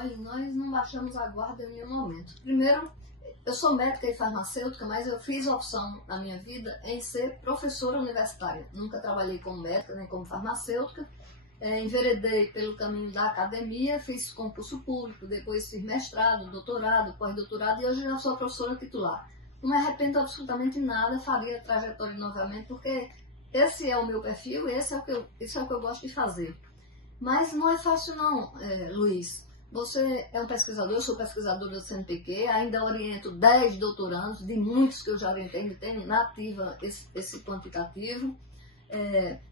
Olha, nós não baixamos a guarda em nenhum momento. Primeiro, eu sou médica e farmacêutica, mas eu fiz a opção na minha vida em ser professora universitária. Nunca trabalhei como médica nem como farmacêutica. Enveredei pelo caminho da academia, fiz concurso público, depois fiz mestrado, doutorado, pós-doutorado e hoje já sou professora titular. Não me arrependo absolutamente nada, faria a trajetória novamente, porque esse é o meu perfil, isso é o que eu gosto de fazer. Mas não é fácil não, Luiz. Você é um pesquisador, eu sou pesquisadora do CNPq, ainda oriento 10 doutorandos, de muitos que eu já orientei, tenho na ativa esse quantitativo.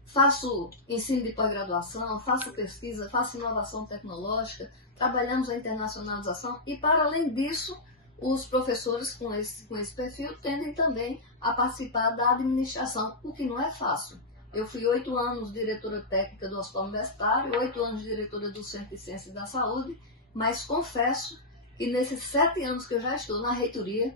Faço ensino de pós-graduação, faço pesquisa, faço inovação tecnológica, trabalhamos a internacionalização e, para além disso, os professores com esse perfil tendem também a participar da administração, o que não é fácil. Eu fui 8 anos diretora técnica do Hospital Universitário, 8 anos diretora do Centro de Ciência da Saúde, mas confesso que nesses 7 anos que eu já estou na reitoria,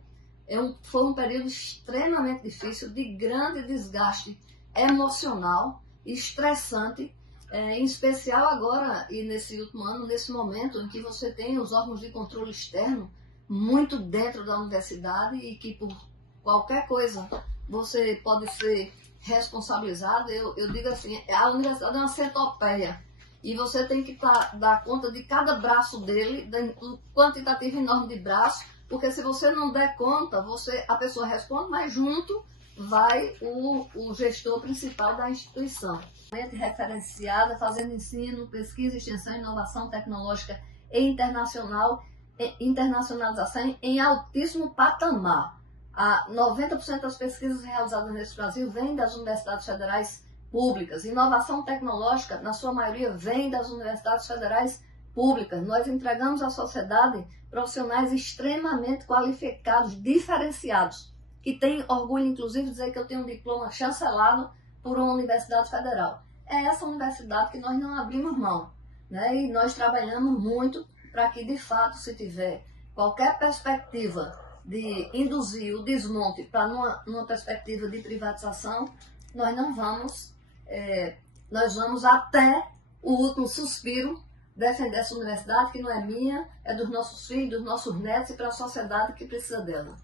foi um período extremamente difícil, de grande desgaste emocional, estressante, em especial agora e nesse último ano, nesse momento em que você tem os órgãos de controle externo muito dentro da universidade e que por qualquer coisa você pode ser responsabilizado. Eu digo assim, a universidade é uma centopeia e você tem que dar conta de cada braço dele, do quantitativo enorme de braços, porque se você não der conta, a pessoa responde, mas junto vai o gestor principal da instituição. Referenciada, fazendo ensino, pesquisa, extensão, inovação tecnológica e internacionalização em altíssimo patamar. 90% das pesquisas realizadas nesse Brasil vêm das universidades federais públicas. Inovação tecnológica, na sua maioria, vem das universidades federais públicas. Nós entregamos à sociedade profissionais extremamente qualificados, diferenciados, que têm orgulho, inclusive, de dizer que eu tenho um diploma chancelado por uma universidade federal. É essa universidade que nós não abrimos mão, né? E nós trabalhamos muito para que, de fato, se tiver qualquer perspectiva de induzir o desmonte para numa perspectiva de privatização, nós não vamos, nós vamos até o último suspiro defender essa universidade, que não é minha, é dos nossos filhos, dos nossos netos e para a sociedade que precisa dela.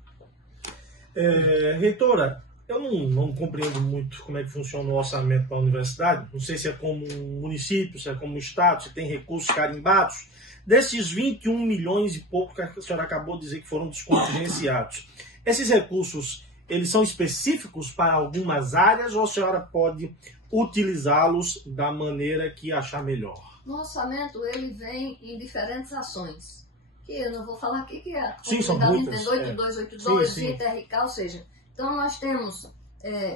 Reitora, eu não compreendo muito como é que funciona o orçamento da universidade, não sei se é como um município, se é como um estado, se tem recursos carimbados. Desses 21 milhões e pouco que a senhora acabou de dizer que foram descontingenciados, esses recursos, eles são específicos para algumas áreas ou a senhora pode utilizá-los da maneira que achar melhor? No orçamento, ele vem em diferentes ações, que eu não vou falar aqui, que é sim, são muitas. 8282, ITRK, ou seja, então nós temos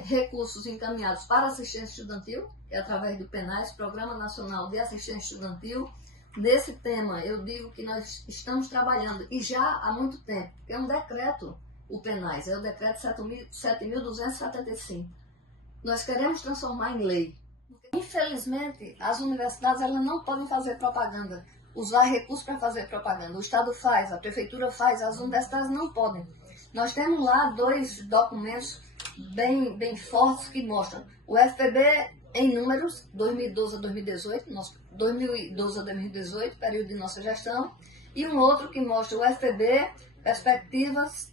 recursos encaminhados para assistência estudantil, que é através do PENAES, Programa Nacional de Assistência Estudantil. Nesse tema, eu digo que nós estamos trabalhando, e já há muito tempo, que é um decreto, o PENAES, é o decreto 7.275. Nós queremos transformar em lei. Infelizmente, as universidades elas não podem fazer propaganda, usar recursos para fazer propaganda. O Estado faz, a Prefeitura faz, as universidades não podem. Nós temos lá 2 documentos bem fortes que mostram o FPB em números, 2012 a 2018, 2012 a 2018, período de nossa gestão, e um outro que mostra o FPB, perspectivas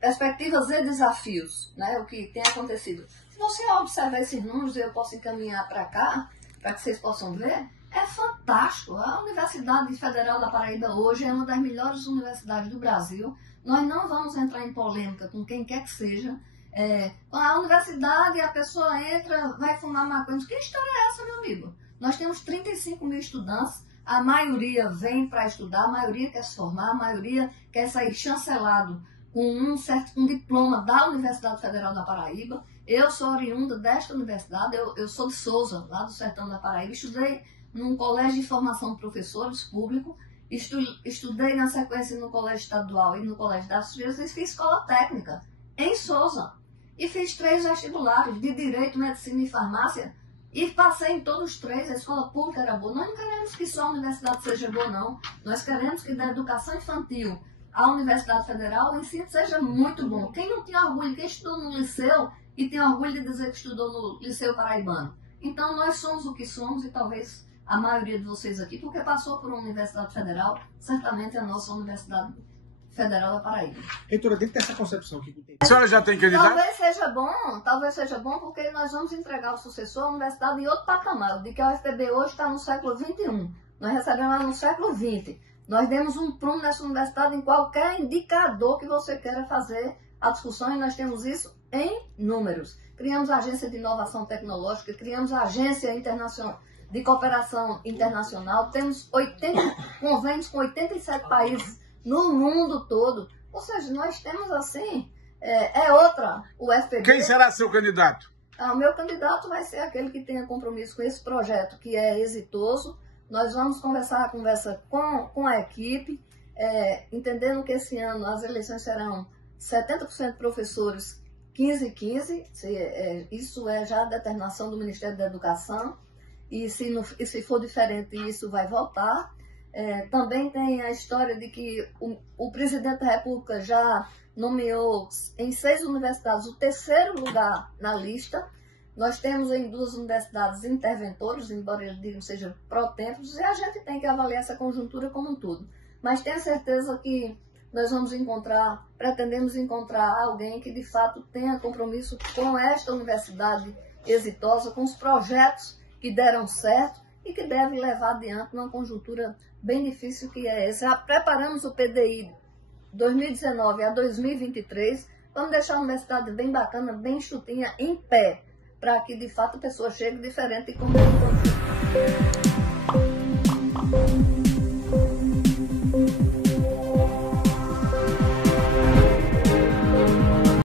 perspectivas e desafios, né, o que tem acontecido. Se você observar esses números, eu posso encaminhar para cá, para que vocês possam ver, é fantástico. A Universidade Federal da Paraíba hoje é uma das melhores universidades do Brasil. Nós não vamos entrar em polêmica com quem quer que seja. A universidade, a pessoa entra, vai fumar maconha. Que história é essa, meu amigo? Nós temos 35 mil estudantes, a maioria vem para estudar, a maioria quer se formar, a maioria quer sair chancelado com um diploma da Universidade Federal da Paraíba. Eu sou oriunda desta universidade, eu sou de Souza, lá do sertão da Paraíba, estudei num colégio de formação de professores público, estudei na sequência no colégio estadual e no colégio das Frias, e fiz escola técnica em Souza. E fiz 3 vestibulares de Direito, Medicina e Farmácia e passei em todos os 3. A escola pública era boa. Nós não queremos que só a universidade seja boa, não. Nós queremos que da educação infantil à Universidade Federal o ensino seja muito bom. Quem não tem orgulho, quem estudou no liceu e tem orgulho de dizer que estudou no Liceu Paraibano. Então nós somos o que somos e talvez a maioria de vocês aqui, porque passou por uma universidade federal, certamente a nossa Universidade Federal da Paraíba. Reitora, dentro dessa concepção que tem... A senhora já tem candidato? Talvez seja bom, porque nós vamos entregar ao sucessor a universidade em outro patamar, de que a UFPB hoje está no século XXI. Nós recebemos ela no século XX. Nós demos um prumo nessa universidade em qualquer indicador que você queira fazer a discussão, e nós temos isso em números. Criamos a Agência de Inovação Tecnológica, criamos a Agência Internacional de Cooperação Internacional, temos 80 convênios com 87 países no mundo todo. Ou seja, nós temos assim, outra UFPB. Quem será seu candidato? O meu candidato vai ser aquele que tenha compromisso com esse projeto, que é exitoso. Nós vamos conversar com a equipe, entendendo que esse ano as eleições serão 70% professores, 15-15, isso é já a determinação do Ministério da Educação, e se for diferente, isso vai voltar. Também tem a história de que o presidente da República já nomeou em 6 universidades o 3º lugar na lista. Nós temos em 2 universidades interventores, embora eles digam sejam pró-tempos, e a gente tem que avaliar essa conjuntura como um todo. Mas tenho certeza que nós pretendemos encontrar alguém que de fato tenha compromisso com esta universidade exitosa, com os projetos que deram certo e que deve levar adiante numa conjuntura bem difícil que é essa. Já preparamos o PDI 2019 a 2023, vamos deixar a universidade bem bacana, bem enxutinha, em pé, para que de fato a pessoa chegue diferente e com